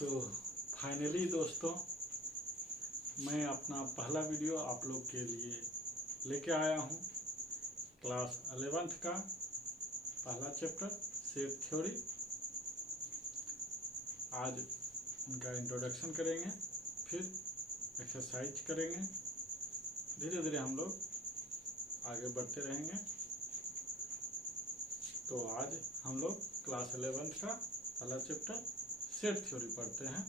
तो फाइनली दोस्तों मैं अपना पहला वीडियो आप लोग के लिए लेके आया हूँ। क्लास 11th का पहला चैप्टर सेट थ्योरी। आज उनका इंट्रोडक्शन करेंगे, फिर एक्सरसाइज करेंगे। धीरे धीरे हम लोग आगे बढ़ते रहेंगे। तो आज हम लोग क्लास 11th का पहला चैप्टर सेट थ्योरी पढ़ते हैं।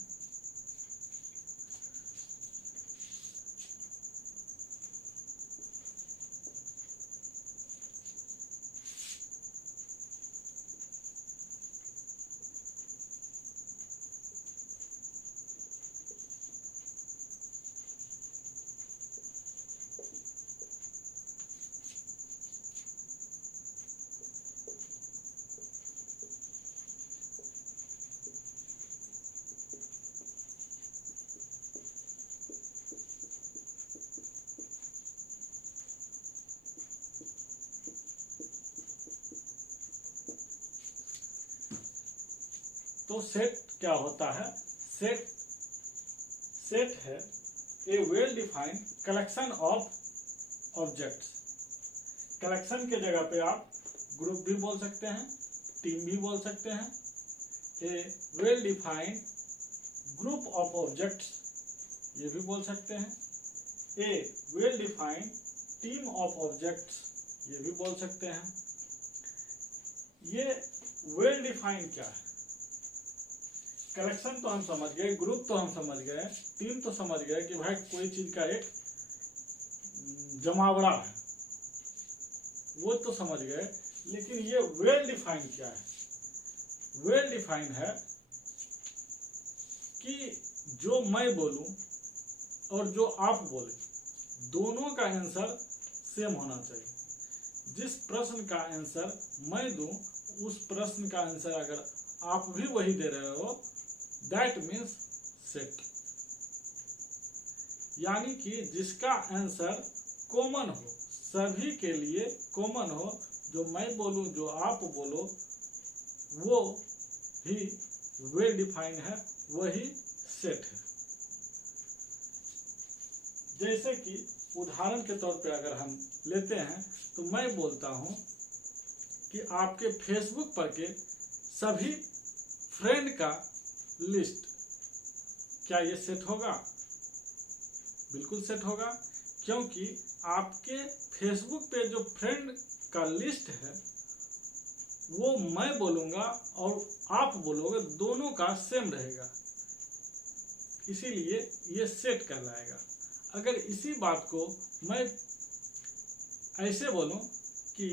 तो सेट क्या होता है? सेट है a well defined collection of objects. Collection के जगह पे आप ग्रुप भी बोल सकते हैं, टीम भी बोल सकते हैं। A well defined group of objects ये भी बोल सकते हैं। A well defined team of objects ये भी बोल सकते हैं। ये वेल डिफाइंड क्या है? कलेक्शन तो हम समझ गए, ग्रुप तो हम समझ गए, टीम तो समझ गए कि भाई कोई चीज का एक जमावड़ा है, वो तो समझ गए। लेकिन ये वेल डिफाइंड क्या है? वेल डिफाइंड है कि जो मैं बोलूं और जो आप बोले दोनों का आंसर सेम होना चाहिए। जिस प्रश्न का आंसर मैं दूं उस प्रश्न का आंसर अगर आप भी वही दे रहे हो, दैट मीन्स सेट। यानी कि जिसका आंसर कॉमन हो, सभी के लिए कॉमन हो, जो मैं बोलूं जो आप बोलो वो ही वेल डिफाइंड है, वही सेट है। जैसे कि उदाहरण के तौर पे अगर हम लेते हैं तो मैं बोलता हूं कि आपके फेसबुक पर के सभी फ्रेंड का लिस्ट, क्या ये सेट होगा? बिल्कुल सेट होगा, क्योंकि आपके फेसबुक पे जो फ्रेंड का लिस्ट है वो मैं बोलूंगा और आप बोलोगे, दोनों का सेम रहेगा, इसीलिए ये सेट कहलाएगा। अगर इसी बात को मैं ऐसे बोलूं कि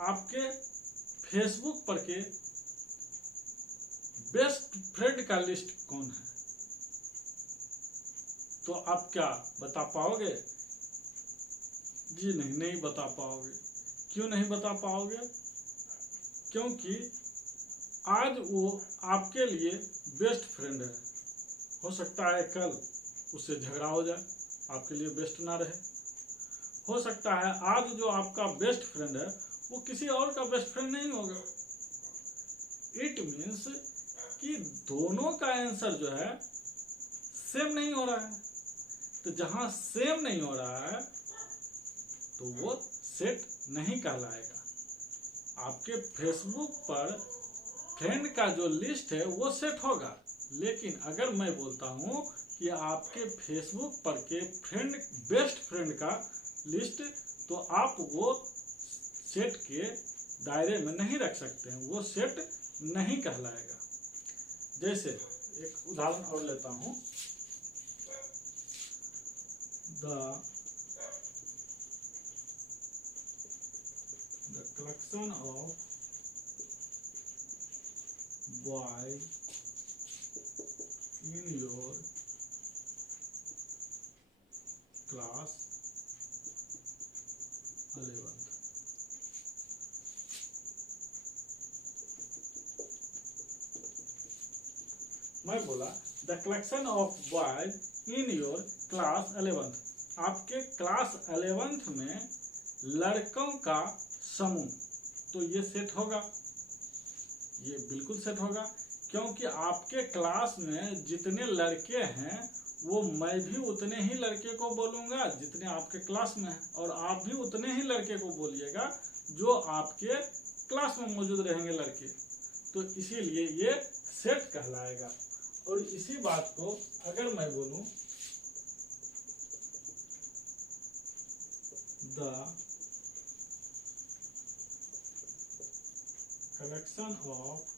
आपके फेसबुक पर के बेस्ट फ्रेंड का लिस्ट कौन है, तो आप क्या बता पाओगे? जी नहीं बता पाओगे। क्यों नहीं बता पाओगे? क्योंकि आज वो आपके लिए बेस्ट फ्रेंड है। हो सकता है कल उससे झगड़ा हो जाए, आपके लिए बेस्ट ना रहे। हो सकता है आज जो आपका बेस्ट फ्रेंड है वो किसी और का बेस्ट फ्रेंड नहीं होगा। इट मीन्स कि दोनों का आंसर जो है सेम नहीं हो रहा है। तो जहां सेम नहीं हो रहा है तो वो सेट नहीं कहलाएगा। आपके फेसबुक पर फ्रेंड का जो लिस्ट है वो सेट होगा, लेकिन अगर मैं बोलता हूं कि आपके फेसबुक पर के फ्रेंड बेस्ट फ्रेंड का लिस्ट, तो आप वो सेट के दायरे में नहीं रख सकते हैं, वो सेट नहीं कहलाएगा। जैसे एक उदाहरण और लेता हूं, the collection of boys in your class 11th। मैं बोला the collection of boys in your class 11th। आपके क्लास 11th में लड़कों का समूह, तो ये सेट होगा, ये बिल्कुल सेट होगा। क्योंकि आपके क्लास में जितने लड़के हैं वो मैं भी उतने ही लड़के को बोलूंगा जितने आपके क्लास में हैं, और आप भी उतने ही लड़के को बोलिएगा जो आपके क्लास में मौजूद रहेंगे लड़के। तो इसीलिए ये सेट कहलाएगा। और इसी बात को अगर मैं बोलूं the collection of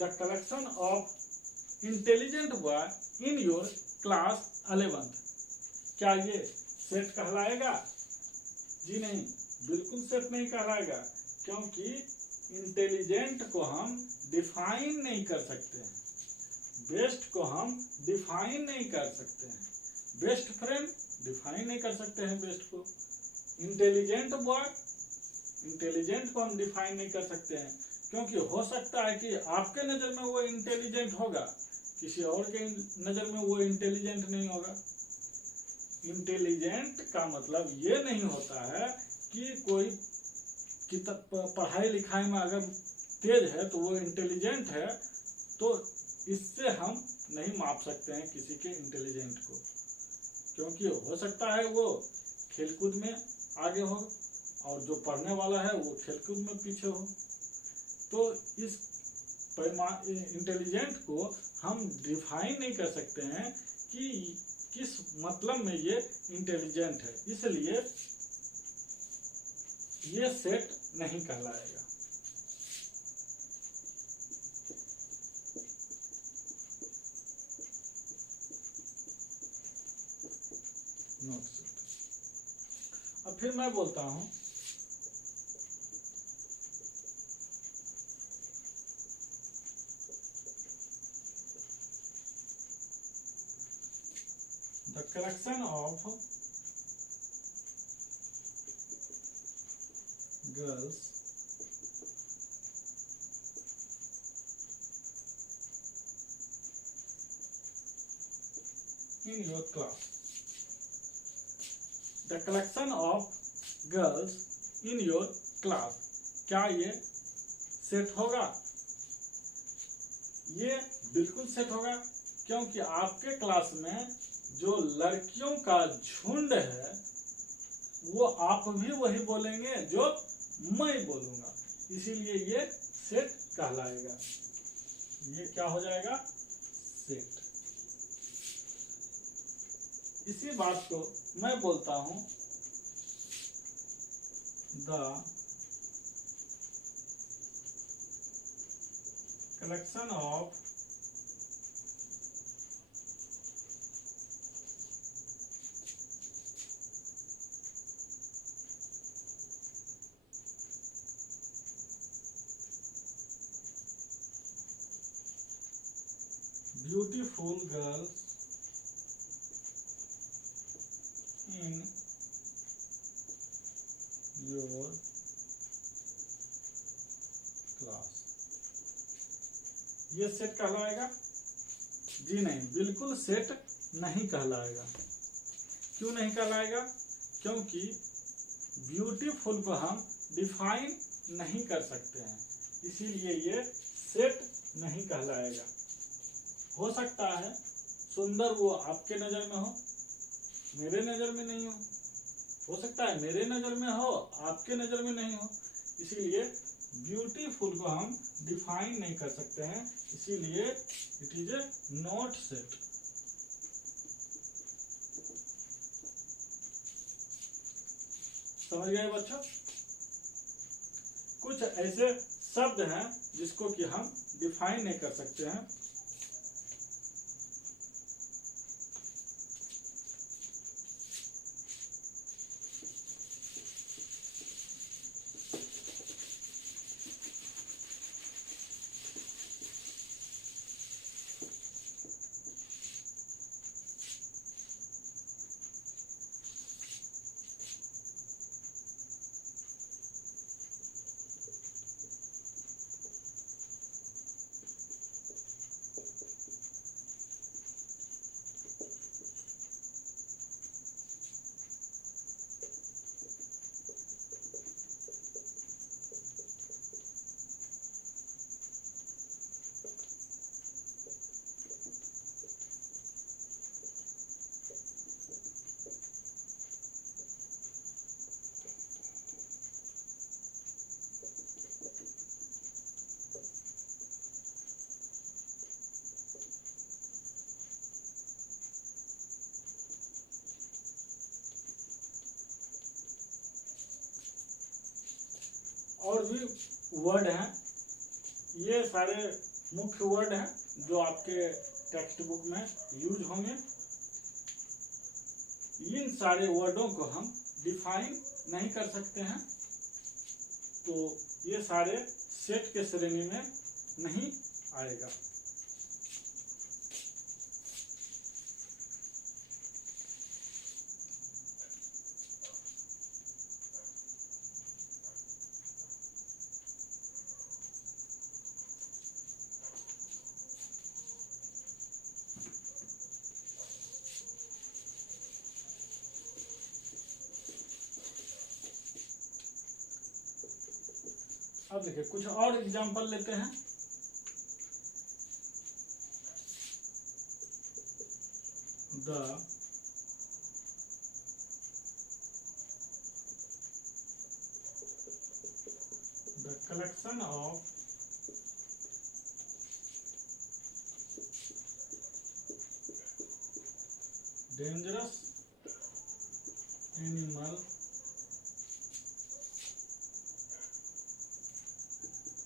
the collection of intelligent boy in your class 11th, क्या ये सेट कहलाएगा? जी नहीं, बिल्कुल सेट नहीं कहलाएगा, क्योंकि इंटेलिजेंट को हम डिफाइन नहीं कर सकते हैं, बेस्ट को हम डिफाइन नहीं कर सकते हैं, बेस्ट फ्रेंड डिफाइन नहीं कर सकते हैं बेस्ट को। इंटेलिजेंट बॉय, इंटेलिजेंट को हम डिफाइन नहीं कर सकते हैं, क्योंकि हो सकता है कि आपके नजर में वो इंटेलिजेंट होगा, किसी और के नजर में वो इंटेलिजेंट नहीं होगा। इंटेलिजेंट का मतलब ये नहीं होता है कि कोई पढ़ाई लिखाई में अगर तेज है तो वो इंटेलिजेंट है, तो इससे हम नहीं माप सकते हैं किसी के इंटेलिजेंट को, क्योंकि हो सकता है वो खेलकूद में आगे हो और जो पढ़ने वाला है वो खेलकूद में पीछे हो। तो इस इंटेलिजेंट को हम डिफाइन नहीं कर सकते हैं कि किस मतलब में ये इंटेलिजेंट है, इसलिए ये सेट नहीं कहलाएगा। Not set. अब फिर मैं बोलता हूं the collection of girls in your class, the collection of girls in your class, क्या ये सेट होगा? ये बिल्कुल सेट होगा, क्योंकि आपके क्लास में जो लड़कियों का झुंड है वो आप भी वही बोलेंगे जो मैं बोलूंगा, इसीलिए ये सेट कहलाएगा। ये क्या हो जाएगा? सेट। इसी बात को मैं बोलता हूं the collection of beautiful girls in your class, ये सेट कहलाएगा? जी नहीं, बिल्कुल सेट नहीं कहलाएगा। क्यों नहीं कहलाएगा? क्योंकि ब्यूटीफुल को हम डिफाइन नहीं कर सकते हैं, इसीलिए ये सेट नहीं कहलाएगा। हो सकता है सुंदर वो आपके नजर में हो, मेरे नजर में नहीं हो सकता है मेरे नजर में हो, आपके नजर में नहीं हो, इसीलिए ब्यूटीफुल को हम डिफाइन नहीं कर सकते हैं, इसीलिए it is a not set. समझ गए बच्चों? कुछ ऐसे शब्द हैं जिसको कि हम डिफाइन नहीं कर सकते हैं। और भी वर्ड हैं, ये सारे मुख्य वर्ड हैं जो आपके टेक्स्ट बुक में यूज होंगे। इन सारे वर्डों को हम डिफाइन नहीं कर सकते हैं, तो ये सारे सेट के श्रेणी में नहीं आएगा। अब देखिए कुछ और एग्जांपल लेते हैं। The collection of dangerous animal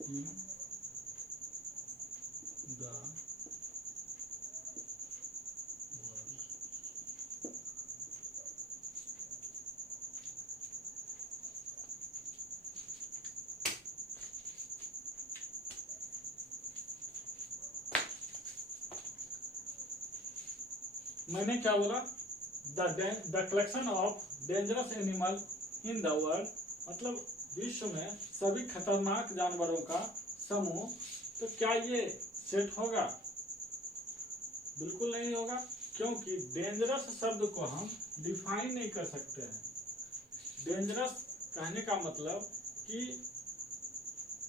in the world। मैंने क्या बोला? The collection of dangerous animal in the world, मतलब विश्व में सभी खतरनाक जानवरों का समूह। तो क्या ये सेट होगा? बिल्कुल नहीं होगा, क्योंकि डेंजरस शब्द को हम डिफाइन नहीं कर सकते हैं। डेंजरस कहने का मतलब कि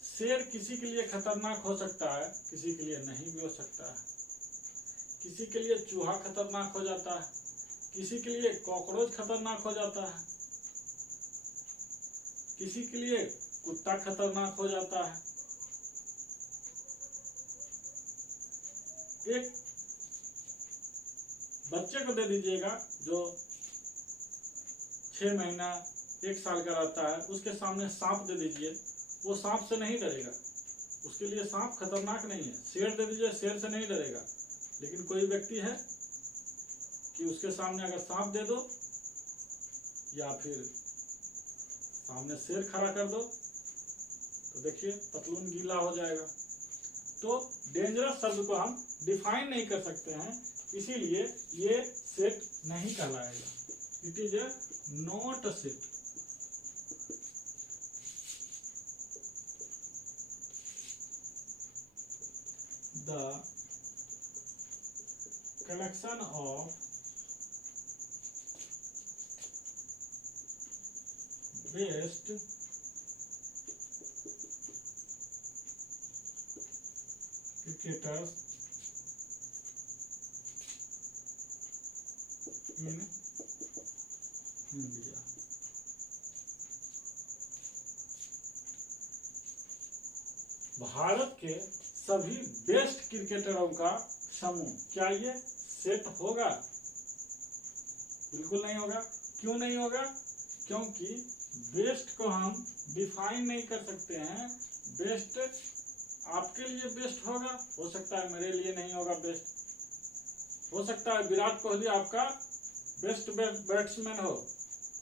शेर किसी के लिए खतरनाक हो सकता है, किसी के लिए नहीं भी हो सकता है। किसी के लिए चूहा खतरनाक हो जाता है, किसी के लिए कॉकरोच खतरनाक हो जाता है, किसी के लिए कुत्ता खतरनाक हो जाता है। एक बच्चे को दे दीजिएगा जो 6 महीना 1 साल का रहता है, उसके सामने सांप दे दीजिए, वो सांप से नहीं डरेगा, उसके लिए सांप खतरनाक नहीं है। शेर दे दीजिए, शेर से नहीं डरेगा। लेकिन कोई व्यक्ति है कि उसके सामने अगर सांप दे दो या फिर सामने शेर खड़ा कर दो तो देखिए पतलून गीला हो जाएगा। तो डेंजरस शब्द को हम डिफाइन नहीं कर सकते हैं, इसीलिए ये सेट नहीं कहलाएगा। It is a not a set. The collection of best cricketers in India. Bharat के सभी बेस्ट क्रिकेटरों का समूह, क्या ये सेट होगा? बिल्कुल नहीं होगा। क्यों नहीं होगा? क्योंकि बेस्ट को हम डिफाइन नहीं कर सकते हैं। बेस्ट आपके लिए बेस्ट होगा, हो सकता है मेरे लिए नहीं होगा बेस्ट। हो सकता है विराट कोहली आपका बेस्ट बैट्समैन हो,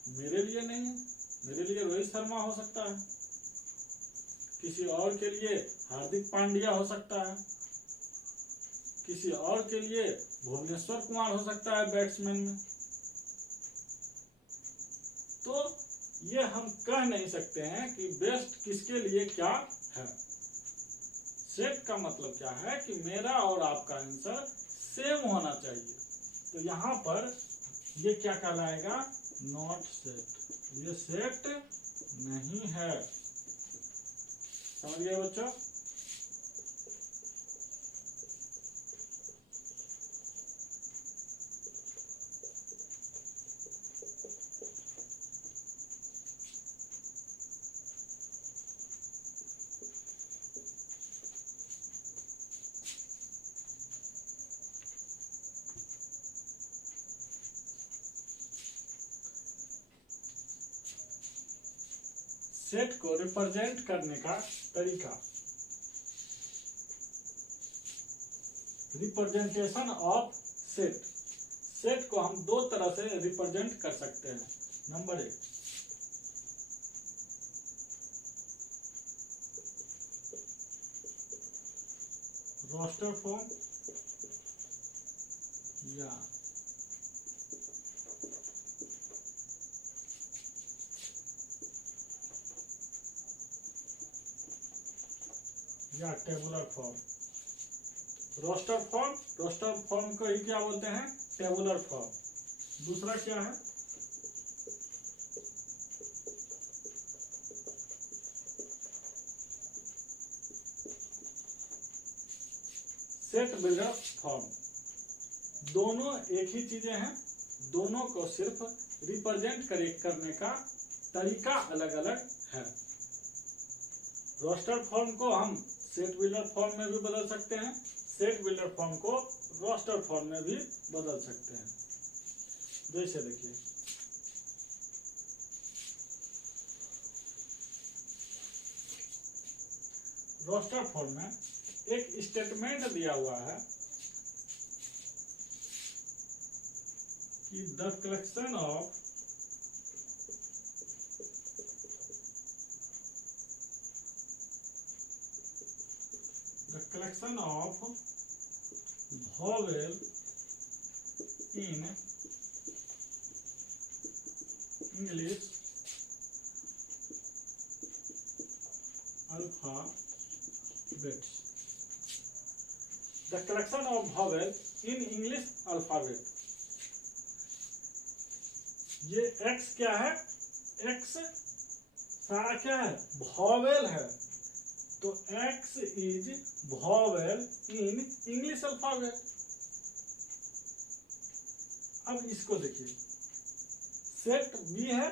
मेरे लिए नहीं है। मेरे लिए रोहित शर्मा हो सकता है, किसी और के लिए हार्दिक पांड्या हो सकता है, किसी और के लिए भुवनेश्वर कुमार हो सकता है बैट्समैन में। तो ये हम कह नहीं सकते हैं कि बेस्ट किसके लिए क्या है। सेट का मतलब क्या है कि मेरा और आपका आंसर सेम होना चाहिए। तो यहाँ पर ये क्या कहलाएगा? Not set. ये सेट नहीं है। समझ गए बच्चों? सेट को रिप्रेजेंट करने का तरीका, रिप्रेजेंटेशन ऑफ सेट। सेट को हम दो तरह से रिप्रेजेंट कर सकते हैं। नंबर 1, रोस्टर फॉर्म या टेबुलर फॉर्म। रोस्टर फॉर्म को ही क्या बोलते हैं? Tabular form. दूसरा क्या है? Set builder form. दोनों एक ही चीजें हैं, दोनों को सिर्फ रिप्रेजेंट करने का तरीका अलग अलग है। रोस्टर फॉर्म को हम सेट बिल्डर फॉर्म में भी बदल सकते हैं, सेट बिल्डर फॉर्म को रोस्टर फॉर्म में भी बदल सकते हैं। जैसे देखिए, रोस्टर फॉर्म में एक स्टेटमेंट दिया हुआ है कि the collection of vowel in English alphabets. The collection of vowel in English alphabet. ये X क्या है? X सारा क्या है? vowel है। तो X is vowel in English alphabet। अब इसको देखिए, सेट B है,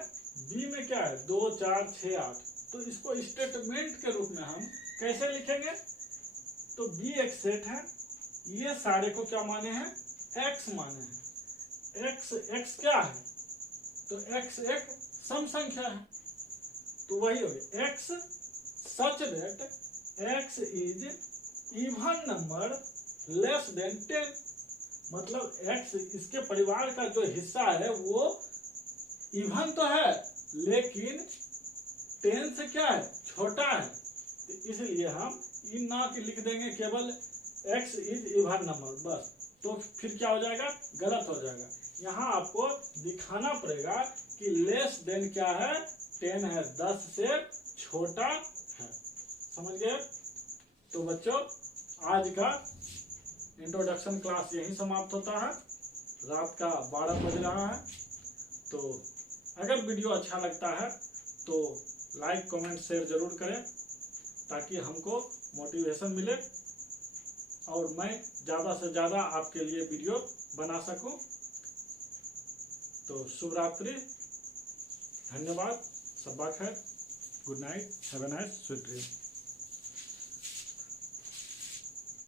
B में क्या है? 2 4 6 8। तो इसको स्टेटमेंट के रूप में हम कैसे लिखेंगे? तो B एक सेट है, ये सारे को क्या माने हैं? X माने हैं। X क्या है? तो X एक सम संख्या है, तो वही हो गया X such that X is even number less than 10। मतलब X इसके परिवार का जो हिस्सा है वो इवन तो है, लेकिन 10 से क्या है? छोटा है। तो इसलिए हम इन ना कि लिख देंगे केवल X is even number बस, तो फिर क्या हो जाएगा? गलत हो जाएगा। यहाँ आपको दिखाना पड़ेगा कि लेस देन क्या है? 10 है, 10 से छोटा है। समझ गए? तो बच्चों, आज का इंट्रोडक्शन क्लास यहीं समाप्त होता है। रात का 12 बज रहा है। तो अगर वीडियो अच्छा लगता है तो लाइक कमेंट शेयर जरूर करें, ताकि हमको मोटिवेशन मिले और मैं ज़्यादा से ज़्यादा आपके लिए वीडियो बना सकूं। तो शुभ रात्रि, धन्यवाद, शब्बा खैर, good night, have a nice sweet dream.